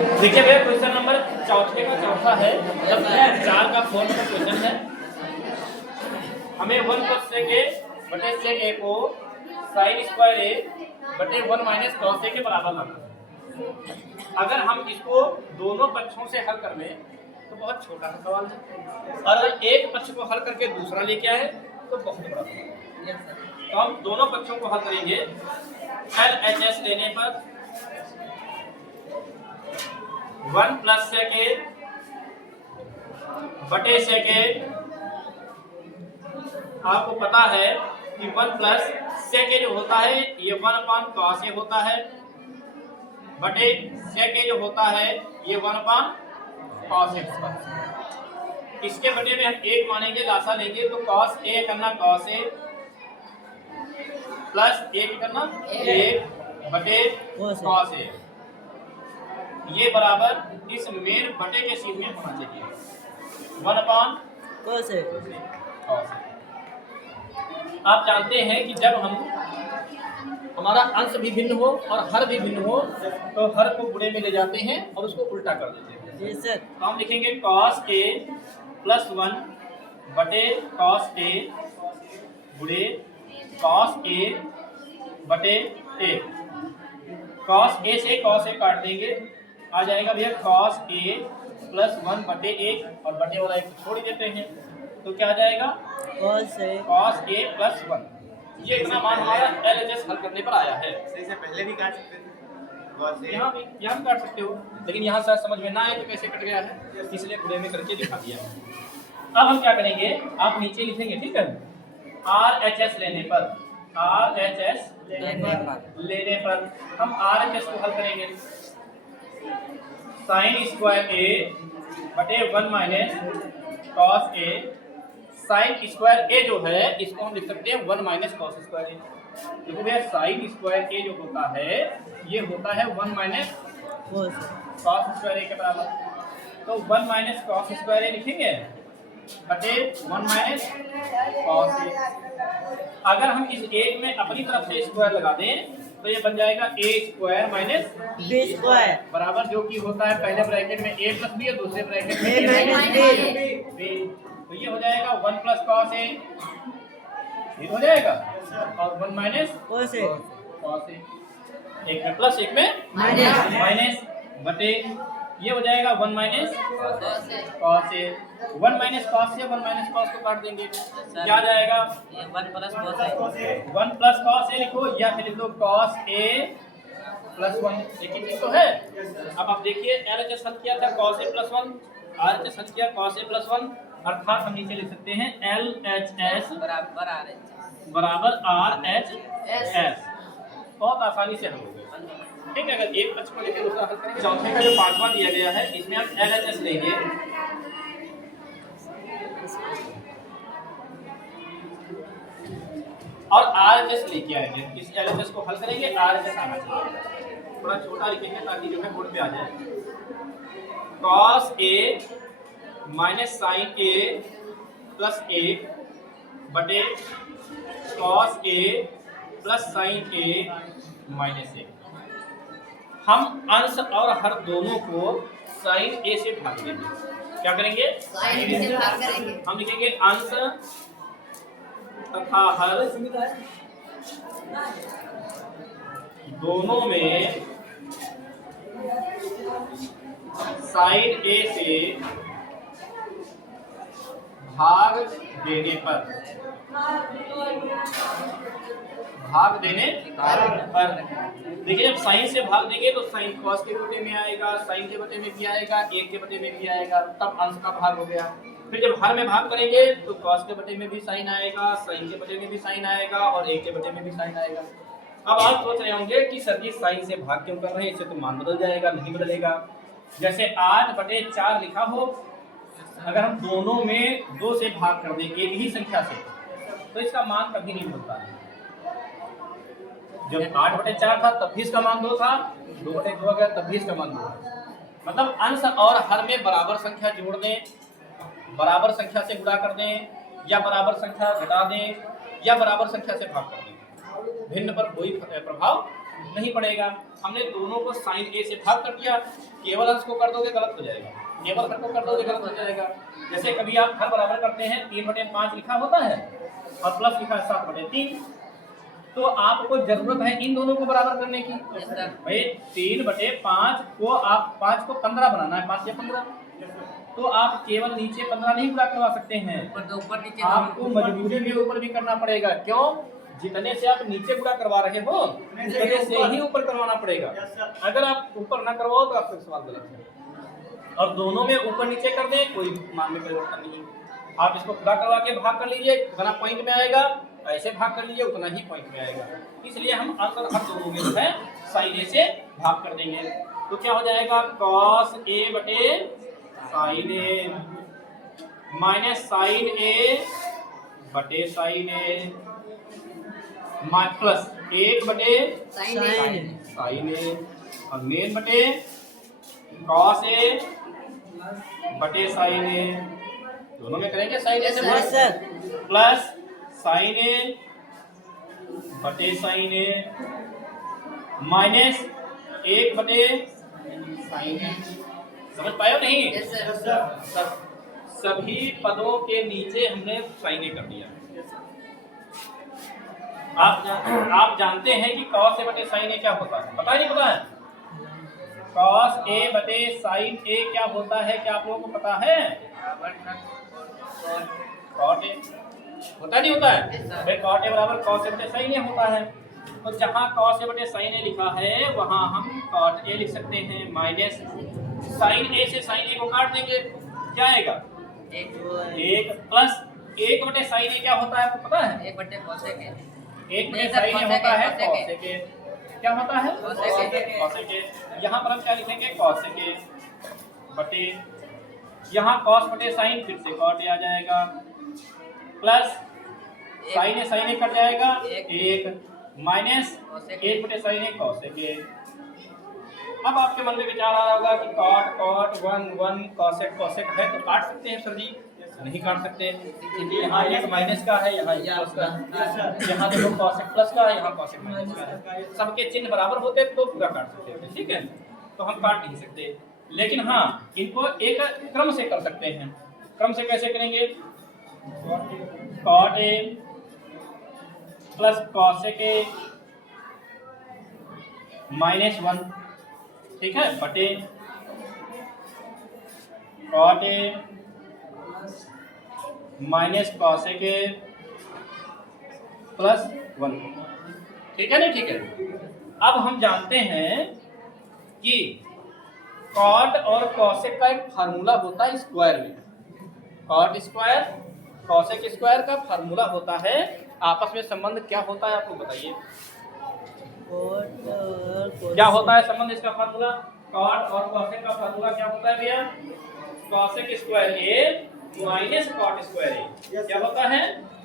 देखिए भैया question number चौथे का चौथा है, जब 4 का 4 का क्वेश्चन है। हमें 1 + sec a बटे sec a को sin स्क्वायर a बटे 1 - cos a के बराबर लाना है। अगर हम इसको दोनों पक्षों से हल कर लें तो बहुत छोटा सा सवाल है, और अगर एक पक्ष को हल करके दूसरा लेके आए तो बहुत बड़ा सवाल है। तो हम दोनों पक्षों को हल करेंगे। LHS लेने पर 1 + sec a बटे sec a, आपको पता है कि 1 + sec a जो होता है ये 1/cos a होता है, बटे sec a जो होता है ये 1/cos a होता है। इसके बटे में हम 1 मानेंगे, लासा लेंगे तो cos a करना cos a प्लस 1 करना 1 बटे cos a, ये बराबर इस मेन बटे के सीध में होना चाहिए 1/cos a। आप जानते हैं कि जब हमारा अंश भी भिन्न हो और हर भी भिन्न हो तो हर को गुणे में ले जाते हैं और उसको उल्टा कर देते हैं। जी सर। तो हम लिखेंगे cos a + 1 बटे cos a गुणे cos a बटे a। cos a से cos a काट देंगे, आ जाएगा भैया cos a + 1 बटे 1 और बटे वाला 1 छोड़ देते हैं तो क्या आ जाएगा cos a + 1। ये इतना मान हमारा LHS हल करने पर आया है। सही से पहले भी काट सकते थे, यहाँ भी काट सकते हो, लेकिन यहाँ से समझ में ना आए तो कैसे कट गया है, इसलिए गुणे में करके दिखा दिया। अब हम क्या करेंगे, आप नीचे लिखेंगे, ठीक है। RHS लेने पर हम RHS को हल करेंगे। sin स्क्वायर a बटे 1 - cos a। sin square a जो है इसको हम लिख सकते हैं 1 - cos स्क्वायर a। देखो भैया sin स्क्वायर a जो होता है ये होता है 1 - cos स्क्वायर a के बराबर। तो 1 - cos स्क्वायर a लिखेंगे बटे 1 - cos a। अगर हम इस एक में अपनी तरफ से स्क्वायर लगा दें तो ये बन जाएगा a² - b² बराबर, जो कि होता है पहले ब्रैकेट में a + b और दूसरे ब्रैकेट में a - b। तो ये हो जाएगा 1 + cos a, ये हो जाएगा, और 1 - cos a। एक में प्लस एक में माइनस बटे ये हो जाएगा 1 - cos a। 1 - cos से 1 - cos को काट देंगे, क्या आ जाएगा 1 + cos a लिखो या फिर लिख दो cos a + 1, एक ही चीज तो है। अब आप देखिए LHS हल किया था cos a + 1, RHS हल किया cos a + 1, अर्थात हम नीचे लिख सकते हैं LHS बराबर RHS। बहुत आसानी से हल हो गया, ठीक है। अगर एक पक्ष को लेकर दूसरा हल करेंगे। चौथे का जो पांचवा दिया गया है इसमें हम LHS लेंगे। और RHS लेके आएंगे, इस LHS को हल करेंगे, RHS आना चाहिए। थोड़ा छोटा लिखेंगे ताकि जो है बोर्ड पे आ जाए। cos a - sin a + 1 बटे cos a + sin a - 1। हम अंश और हर दोनों को sin a से भाग देंगे। क्या करेंगे, हम लिखेंगे अंश तथा हर दोनों में sin a से भाग देने पर देखिए जब साइन से भाग देंगे तो साइन cos के बटे में आएगा, साइन के बटे में भी आएगा, 1 के बटे में भी आएगा, तब अंश का भाग हो गया। फिर जब हर में भाग करेंगे तो cos के बटे में भी साइन आएगा, साइन के बटे में भी साइन आएगा और 1 के बटे में भी साइन आएगा। अब आप सोच रहे होंगे कि सर जी साइन से भाग क्यों कर रहे हैं, इससे तो मान बदल जाएगा। नहीं बदलेगा। जैसे 8/4 लिखा हो, अगर हम दोनों में 2 से भाग कर दें एक ही संख्या से तो इसका मान कभी नहीं बदलता है। जब 8/4 था तब भी इसका मान 2 था, 2/2 हो गया तब भी इसका मान 2 है। मतलब अंश और हर में बराबर संख्या जोड़ दें, बराबर संख्या से गुणा कर दें, या बराबर संख्या घटा दें, या बराबर संख्या से भाग कर दें, भिन्न पर कोई प्रभाव नहीं पड़ेगा। हमने दोनों को साइन ए से भाग कर दिया, केवल अंश को कर दोगे गलत हो जाएगा, केवल हर को कर दोगे गलत हो जाएगा। जैसे कभी आप हर बराबर करते हैं 3/5 लिखा होता है और प्लस लिखा है 7/3, तो आपको जरूरत है इन दोनों को बराबर करने की। भाई 3/5 को आप 5 को 15 बनाना है, 5 या 15, तो आप केवल नीचे 15 नहीं पूरा करवा सकते हैं, ऊपर नीचे आपको मजबूरी में ऊपर भी करना पड़ेगा। क्यों? जितने से आप नीचे पूरा करवा रहे हो उतने से ही ऊपर करवाना पड़ेगा। अगर आप ऊपर ना करवाओ तो आपका सवाल गलत है। और दोनों में ऊपर नीचे कर दें कोई मान में परिवर्तन नहीं। आप इसको पूरा करवा के भाग कर लीजिए, उतना पॉइंट में आएगा, ऐसे भाग कर लीजिए उतना ही पॉइंट में आएगा। इसलिए हम अंतर हर दोनों में जो है साइन ए से भाग कर देंगे। तो क्या हो जाएगा? cos a बटे साइन ए माइनस साइन ए बटे साइन ए प्लस 1 बटे साइन ए और मेन बटे cos ए बटे साइन ए, दोनों में करेंगे साइन ए से प्लस साइन ए बटे साइन ए माइनस 1 बटे साइन ए। समझ पाए हो नहीं? सभी पदों के नीचे हमने साइन ए कर दिया। आप जानते हैं कि cos a बटे साइन ए क्या होता है? पता नहीं पता है? cos a बटे साइन ए क्या होता है? क्या आप लोगों को पता है? cot a होता नहीं होता है? भाई cot a बराबर cos a बटे साइन ए होता है। तो जहाँ cos a बटे साइन ए लिखा है वहाँ हम cot a लिख सकते हैं माइनस साइन ए से साइन ए को काट देंगे, क्या आएगा? 1 प्लस 1 बटे साइन ए क्या होता है आपको पता है? 1 बटे cosec है। 1 बटे साइन ए होता है cosec ए। क्या होता है? cosec ए। यहाँ पर हम क्या लिखेंगे? cosec ए बटे यहाँ cos बटे साइन फिर से cot ए आ जाएगा प्लस साइन ए कट जाएगा 1 माइनस 1 बटे साइन ए cosec ए। अब आपके मन में विचार आ रहा होगा कि cot 1 cosec है तो काट सकते हैं सर जी? नहीं काट सकते, क्योंकि यहाँ एक माइनस का है, यहाँ प्लस का है, यहाँ देखो cosec प्लस का है, यहाँ cosec माइनस का है। सबके चिन्ह बराबर होते तो पूरा काट सकते थे, ठीक है? तो हम काट नहीं सकते, लेकिन हाँ इनको एक क्रम से कर सकते हैं। क्रम से कैसे करेंगे? cot a plus cosec a minus 1, ठीक है, बटे cot a minus cosec a plus 1, ठीक है नहीं? ठीक है। अब हम जानते हैं कि cot और cosec का एक फार्मूला होता है स्क्वायर में। cot स्क्वायर cosec स्क्वायर का फार्मूला होता है। आपस में संबंध क्या होता है आपको बताइए? क्या होता है संबंध इसका फार्मूला? cot और cosec का फार्मूला क्या होता है भैया? cosec square a minus cot square a क्या होता है?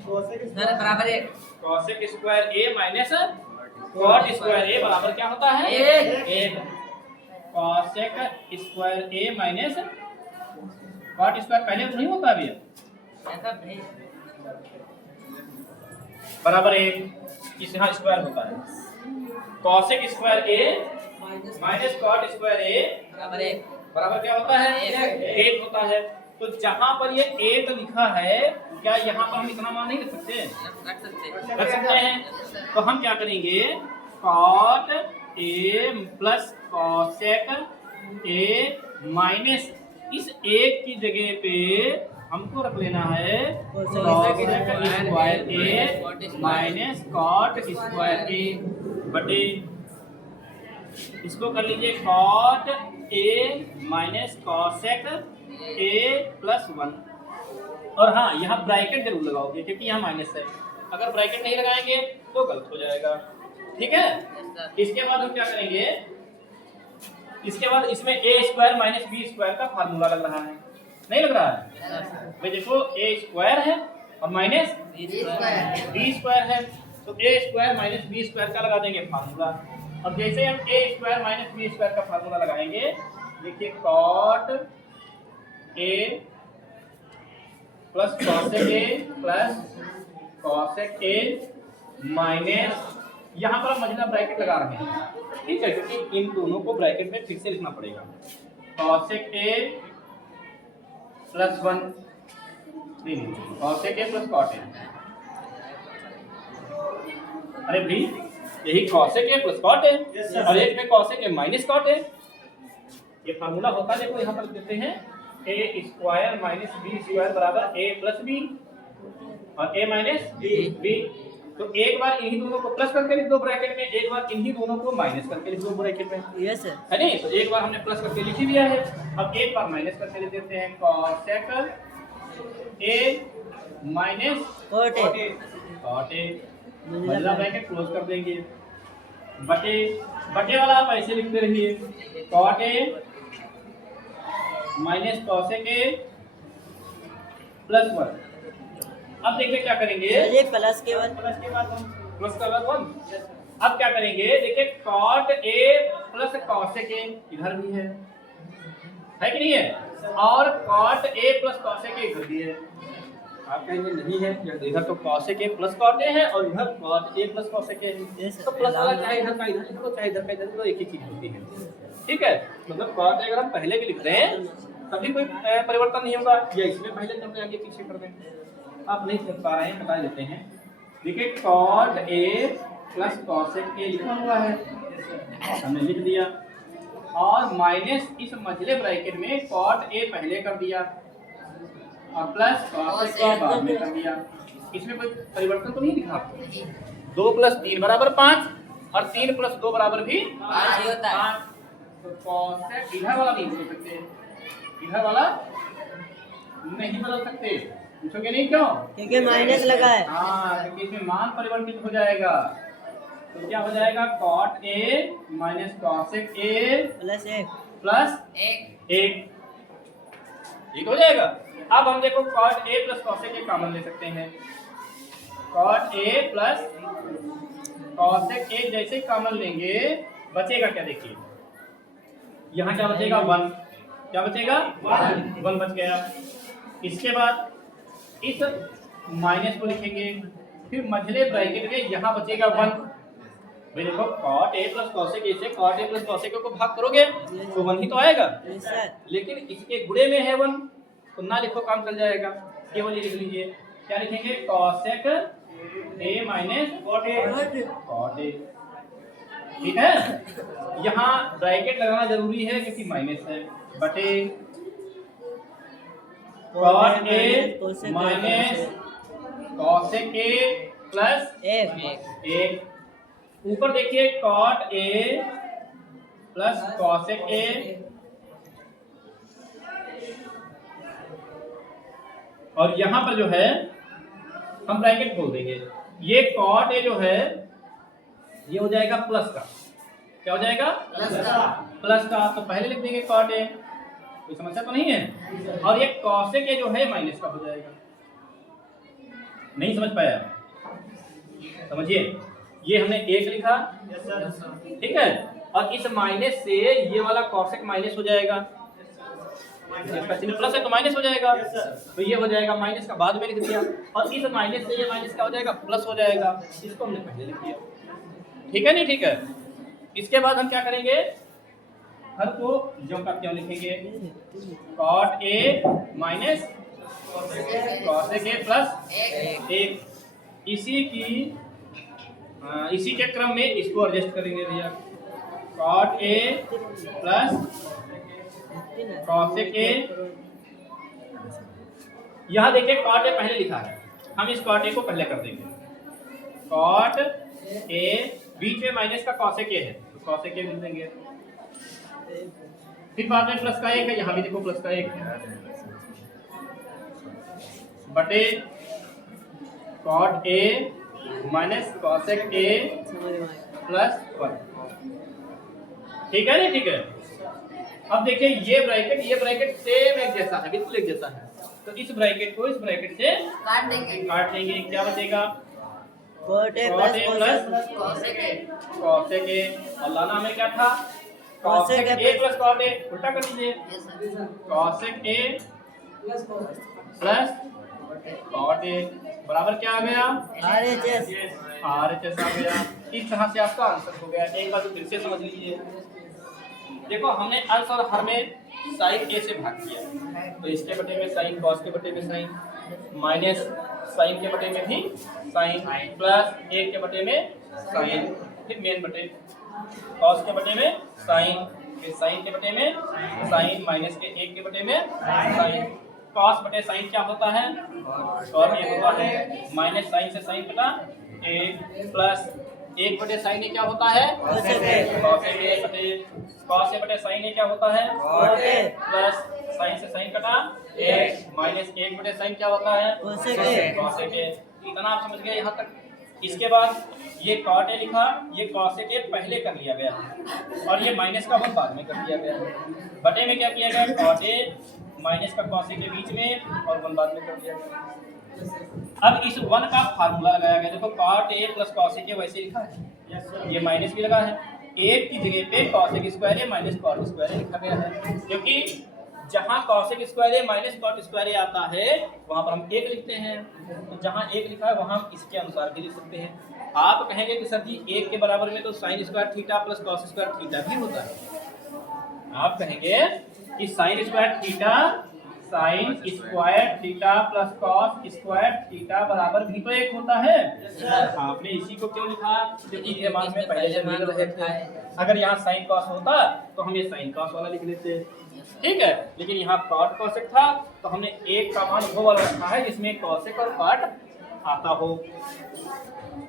बराबर 1 cosec square a minus cot square a बराबर क्या होता है? 1 cosec square a minus cot square पहले तो नहीं होता अभी ऐसा नहीं बराबर 1, इस यहाँ स्क्वायर होता है। cosec square a minus cot square a बराबर 1 बराबर क्या होता है? 1 होता है। तो जहाँ पर ये 1 लिखा है क्या यहाँ पर हम इतना मान नहीं रख सकते? रख सकते हैं। तो हम क्या करेंगे? cot a plus cosec a minus इस 1 की जगह पे हमको रख लेना है cosec square a minus cot square a बटे इसको कर लीजिए cot a minus cosec a plus 1। और हाँ यहाँ ब्रैकेट जरूर लगाओगे क्योंकि यहाँ माइनस है, अगर ब्रैकेट नहीं लगाएंगे तो गलत हो जाएगा, ठीक है? इसके बाद हम क्या करेंगे? इसके बाद इसमें a square minus B square का फार्मूला लग रहा है, नहीं लग रहा है? भाई देखो a स्क्वायर है और माइनस बी स्क्वायर है, तो a square minus B square का लगा देंगे फार्मूला। और जैसे हम a square minus B square का फार्मूला लगाएंगे, देखिए cot a plus cosec a plus cosec a minus यहाँ पर हम मझला ब्रैकेट लगा रहे हैं, ठीक है, क्योंकि इन दोनों को ब्रैकेट में फिर से लिखना पड़ेगा। cosec a plus 1 cosec a plus cot a। अरे भाई यही cosec a plus cot a और एक में cosec a minus cot a। ये फार्मूला होता है, देखो यहाँ पर देते हैं a square minus b square बराबर a प्लस b और a माइनस b। तो एक बार इन्हीं दोनों को प्लस करके लिख दो ब्रैकेट में, एक बार इन्हीं दोनों को माइनस करके लिख दो ब्रैकेट में। Yes sir. है नहीं? तो एक बार हमने प्लस करके लिख ही दिया है, अब एक बार माइनस करके लिख देते हैं cosec a minus cot a मझला ब्रैकेट क्लोज कर देंगे, बटे बटे वाला आप ऐसे लिखते रहिए cot a minus cosec a plus 1। अब देखिए क्या करेंगे, ये प्लस के बाद प्लस के बाद हम प्लस का बाद 1। अब क्या करेंगे, देखिए cot a plus cosec a इधर भी है कि नहीं है, और cot a plus cosec a इधर भी है। आप कहेंगे नहीं है, इधर तो cosec a plus cot a है और इधर cot a plus cosec a है, तो प्लस वाला चाहे इधर का इधर लिख लो, चाहे इधर का इधर लिख लो, एक ही चीज होती है, ठीक है। मतलब cot a अगर हम पहले भी लिख रहे हैं तभी कोई परिवर्तन नहीं होगा, या इसमें पहले कर दें आगे पीछे कर दें। आप नहीं कर पा रहे हैं, बता देते हैं। देखिए cot a plus cosec a लिखा हुआ है, हमने लिख दिया, और माइनस इस मझले ब्रैकेट में cot a पहले कर दिया और प्लस cosec a बाद में कर दिया। इसमें कोई परिवर्तन तो नहीं दिखा आपको। 2 प्लस 3 बराबर 5 और 3 प्लस 2 बराबर भी 5 होता है। 5। तो cosec इधर वाला नहीं बदल सकते, इधर वाला नहीं बदल सकते, पूछोगे नहीं क्यों? क्योंकि माइनस लगा है। हाँ, क्योंकि इसमें मान परिवर्तित हो जाएगा। तो क्या हो जाएगा, cot a minus cosec a plus 1 plus 1 ठीक हो जाएगा। अब हम देखो cot a plus cosec a common ले सकते हैं। cot a plus cosec a जैसे कॉमन लेंगे बचेगा क्या, देखिए यहाँ क्या बचेगा 1, क्या बचेगा 1 बच गया। इसके बाद इस माइनस को लिखेंगे, फिर मझले ब्रैकेट में यहाँ बचेगा 1। भाई देखो cot a plus cosec a से cot a plus cosec a को भाग करोगे तो 1 ही तो आएगा, लेकिन इसके गुणे में है 1 तो ना लिखो, काम चल जाएगा, केवल ये लिख लीजिए। क्या लिखेंगे, cosec a minus cot a, ठीक है। यहाँ ब्रैकेट लगाना जरूरी है क्योंकि माइनस है, बटे cot a minus cosec a plus 1। ऊपर देखिए cot a plus cosec a और यहाँ पर जो है हम ब्रैकेट खोल देंगे। ये cot a जो है ये हो जाएगा प्लस का, क्या हो जाएगा प्लस का, तो पहले लिख देंगे cot a, कोई समस्या तो नहीं है। और ये cosec a जो है माइनस का हो जाएगा। नहीं समझ पाया, समझिए, ये हमने 1 लिखा, ठीक है, और इस माइनस से ये वाला cosec माइनस हो जाएगा, इसका चिन्ह प्लस है तो माइनस हो जाएगा, तो ये हो जाएगा माइनस का बाद में लिख दिया, और इस माइनस से ये माइनस का हो जाएगा प्लस हो जाएगा, इसको हमने पहले लिख दिया, ठीक है नहीं, ठीक है। इसके बाद हम क्या करेंगे, हर को जो का क्यों लिखेंगे, cot a minus cosec a plus 1। इसी के क्रम में इसको एडजस्ट करेंगे भैया, cot a plus cosec a। यहाँ देखिए cot a पहले लिखा है, हम इस cot a को पहले कर देंगे, cot a बीच में माइनस का cosec a है तो cosec a लिख देंगे, फिर बाद में प्लस का 1 है, यहाँ भी देखो प्लस का 1 है, बटे cot a minus cosec a plus 1, ठीक है नहीं, ठीक है। अब देखिए ये ब्रैकेट सेम एक जैसा है, बिल्कुल एक जैसा है, तो इस ब्रैकेट को इस ब्रैकेट से काट देंगे, क्या बचेगा, cot a plus cosec a, और लाना हमें क्या था, cosec a plus cot a, उल्टा कर दीजिए, cosec a plus cot a बराबर क्या आ गया, RHS आ गया। इस तरह से आपका आंसर हो गया। एक बार तो फिर से समझ लीजिए। देखो हमने अंश और हर में साइन ए से भाग किया, तो इसके बटे में साइन, कॉस के बटे में साइन, माइनस साइन के बटे में भी साइन, प्लस 1 के बटे में साइन, फिर मेन बटे कॉस के बटे में साइन, फिर साइन के बटे में साइन, माइनस के 1 के बटे में साइन। कॉस बटे साइन क्या होता है? और ये होता है माइनस साइन से साइन कटा 1 प्लस 1 बटे साइन ए क्या होता है? cos A। cos ए बटे cos ए बटे साइन ए क्या होता है? cot A। प्लस साइन से साइन कटा 1 माइनस 1 बटे साइन क्या होता है? cos A। cos ए। इतना आप समझ गए यहाँ तक। इसके बाद ये cot ए लिखा, ये cos ए पहले कर लिया गया और ये माइनस का 1 बाद में कर दिया गया। बटे में क्या किया गया? cot ए माइनस का cos ए के बीच में और 1 बाद में कर दिया गया। अब इस 1 का फार्मूला लगाया गया। देखो cot ए प्लस cos ए वैसे लिखा है, ये माइनस भी लगा है, 1 की जगह पे cos ए स्क्वायर ए माइनस cot स्क्वायर ए लिखा गया है, क्योंकि जहां cos ए स्क्वायर ए माइनस cot स्क्वायर ए आता है वहां पर हम 1 लिखते हैं, तो जहां 1 लिखा है वहां हम इसके अनुसार भी लिख सकते हैं। आप कहेंगे कि सर जी 1 के बराबर में तो sin square theta plus cos square theta भी होता है। आप कहेंगे कि sin square theta sin square theta plus cos square theta बराबर भी तो 1 होता है। आपने इसी को क्यों लिखा? क्योंकि ये मान में पहले से मिल रहे थे। अगर यहाँ sin cos होता तो हम ये sin cos वाला लिख लेते, ठीक है। लेकिन यहाँ cot cosec था तो हमने 1 का मान वो वाला रखा है जिसमें cosec और cot आता हो।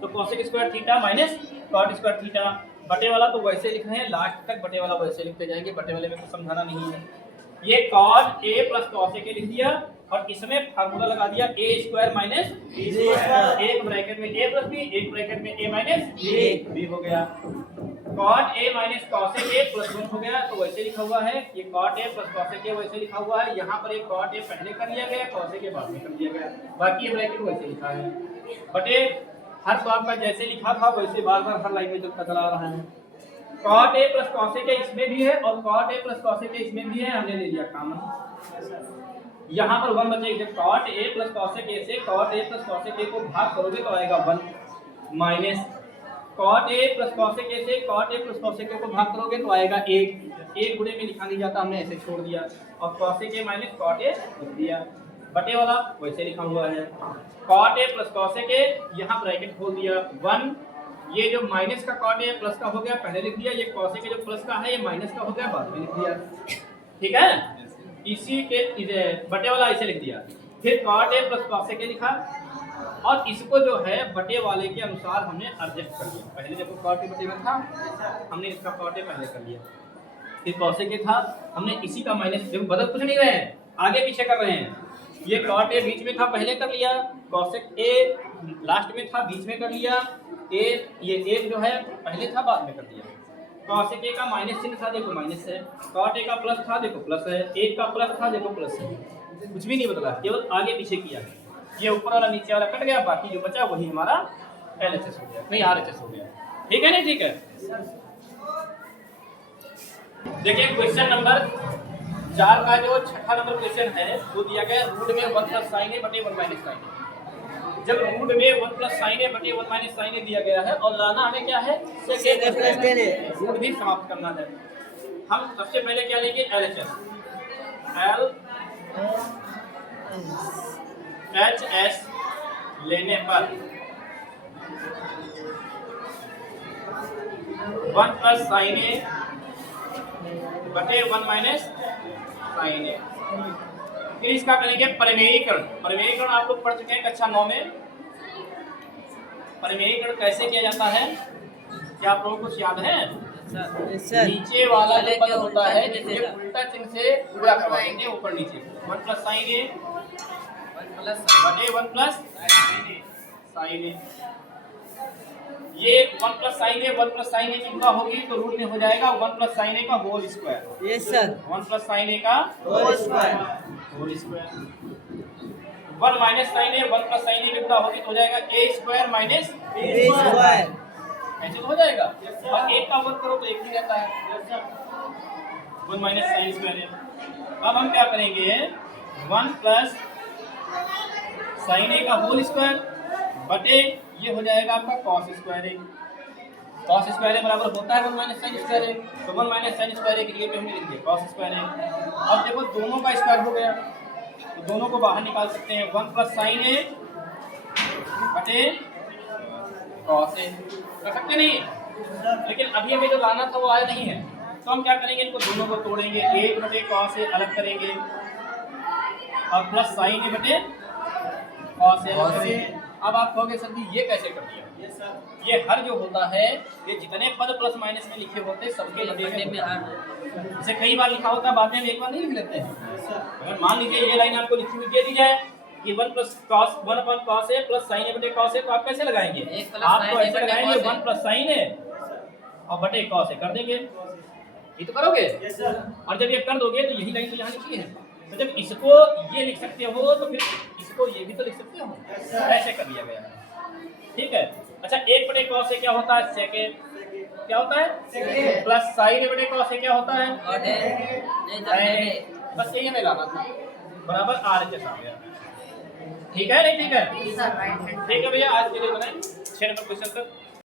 तो cosec square theta minus cot square theta, बटे वाला तो वैसे लिख रहे हैं, लास्ट तक बटे वाला वैसे लिखते जाएंगे, बटे वाले में कुछ समझाना नहीं है। ये cot a plus cos a के लिख दिया और इसमें फार्मूला लगा दिया a square minus b square, एक ब्रैकेट में a प्लस b, एक ब्रैकेट में a माइनस b हो गया। cot a minus cos a plus 1 हो गया, तो वैसे लिखा हुआ है ये cot a plus cos a वैसे लिखा हुआ है। यहाँ पर एक cot a पहले कर लिया गया, cos a के बाद में कर दिया गया, बाकी ये ब्रैकेट वैसे लिखा है। बटे हर तो आपका जैसे लिखा था वैसे बार बार हर लाइन में चलता चला रहा है। cot a plus cos a इसमें भी है और cot a plus cos a इसमें भी है, हमने ले लिया कॉमन। यहाँ पर 1 बचेगा। जब cot a plus cos a से cot a plus cos a को भाग करोगे तो आएगा 1 minus cot a plus cos a से cot a plus cos a को भाग करोगे तो आएगा 1 गुणे में लिखा नहीं जाता, हमने ऐसे छोड़ दिया और cos a minus cot a लिख दिया। बटे वाला वैसे लिखा हुआ है cot a plus cos a यहाँ ब्रैकेट खोल दिया 1, ये जो माइनस का cot a प्लस का हो गया पहले लिख दिया, ये cos a के जो प्लस का है ये माइनस का हो गया बाद में लिख दिया, ठीक है। इसी के बटे वाला ऐसे लिख दिया, फिर cot a plus cos a लिखा और इसको जो है बटे वाले के अनुसार हमने एडजस्ट कर लिया। पहले देखो cot a बटे में था, हमने इसका cot a पहले कर लिया, फिर cos a था, हमने इसी का माइनस, देखो बदल कुछ नहीं रहे हैं, आगे पीछे कर रहे हैं। ये cot a बीच में था पहले कर लिया, cosec a लास्ट में था बीच में कर लिया, a ये 1 जो है पहले था बाद में कर दिया। cosec a का माइनस चिन्ह था, देखो माइनस है, cot a का प्लस था, देखो प्लस है, 1 का प्लस था, देखो प्लस है, कुछ भी नहीं बदला, केवल आगे पीछे किया। ये ऊपर वाला नीचे वाला कट गया, बाकी जो बचा वही हमारा LHS हो गया, नहीं RHS हो गया, ठीक है नहीं? ठीक है। देखिए क्वेश्चन नंबर 4 का जो छठा नंबर क्वेश्चन है वो दिया गया रूट में 1 प्लस साइन ए बटे 1 माइनस साइन ए। जब रूट में 1 प्लस साइन ए बटे 1 माइनस साइन ए दिया गया है और लाना हमें क्या है? सेकंड प्लस देने, रूट भी समाप्त करना है। हम सबसे पहले क्या लेंगे? LHS, LHS लेने पर 1 प्लस साइन ए बटे 1 माइनस साइन ए। फिर इसका करेंगे परिमेयीकरण। परिमेयीकरण आप लोग पढ़ चुके हैं कक्षा 9 में। परिमेयीकरण कैसे किया जाता है क्या आप लोगों को कुछ याद है? सर नीचे वाला जो पद होता है जिसे उल्टा चिन्ह से पूरा करवाएंगे ऊपर नीचे। 1 प्लस साइन ए बटे 1 प्लस साइन ए। ये 1 plus sine A 1 plus sine A की गुणा होगी तो रूट में हो जाएगा 1 प्लस साइन ए का whole square. Yes sir, 1 plus sine A का whole square. 1 minus sine A 1 plus sine A की गुणा होगी तो हो जाएगा a square minus B square. ऐसे तो हो जाएगा। और 1 का वर्ग करो तो 1 ही रहता है। 1 माइनस साइन स्क्वायर है। अब हम क्या करेंगे? 1 प्लस साइन ए का होल स्क्वायर बटे ये हो जाएगा आपका cos स्क्वायर ए। cos स्क्वायर ए बराबर होता है 1 माइनस साइन स्क्वायर ए, तो 1 माइनस साइन स्क्वायर ए के लिए हमने लिख दिया cos स्क्वायर ए। अब देखो दोनों का स्क्वायर हो गया, तो दोनों को बाहर निकाल सकते हैं, 1 प्लस साइन ए बटे cos ए, कर सकते नहीं? लेकिन अभी हमें जो लाना था वो आया नहीं है, तो हम क्या करेंगे, इनको दोनों को तोड़ेंगे, 1 बटे cos ए अलग करेंगे और प्लस साइन ए बटे cos ए अलग करेंगे। अब आप कहोगे सर जी ये कैसे कर दिया? ये हर जो होता है, ये जितने पद प्लस माइनस में लिखे होते हैं सबके बदले में इसे कई बार लिखा होता है, बाद में हम एक बार नहीं लिख लेते हैं। अगर मान लीजिए ये लाइन आपको लिखी हुई दे दी जाए कि 1 प्लस cos 1 अपॉन cos ए प्लस sin ए बटे cos ए, तो आप कैसे लगाएंगे? आप तो ऐसे लगाएंगे 1 प्लस sin ए और बटे cos ए कर देंगे, ये तो करोगे। और जब ये कर दोगे तो यही लाइन तो यहाँ लिखी है, तो जब इसको ये लिख सकते हो तो फिर इसको ये भी तो लिख सकते हो, ऐसे कर दिया गया है, ठीक है। अच्छा 1 बटे cos ए क्या होता है? सेकेंड। क्या होता है? प्लस sin ए बटे cos ए क्या होता है? बस यही हमें लाना था, बराबर आर के साथ गया। ठीक है नहीं? ठीक है, ठीक है भैया, आज के लिए बनाए 6 नंबर क्वेश्चन तक।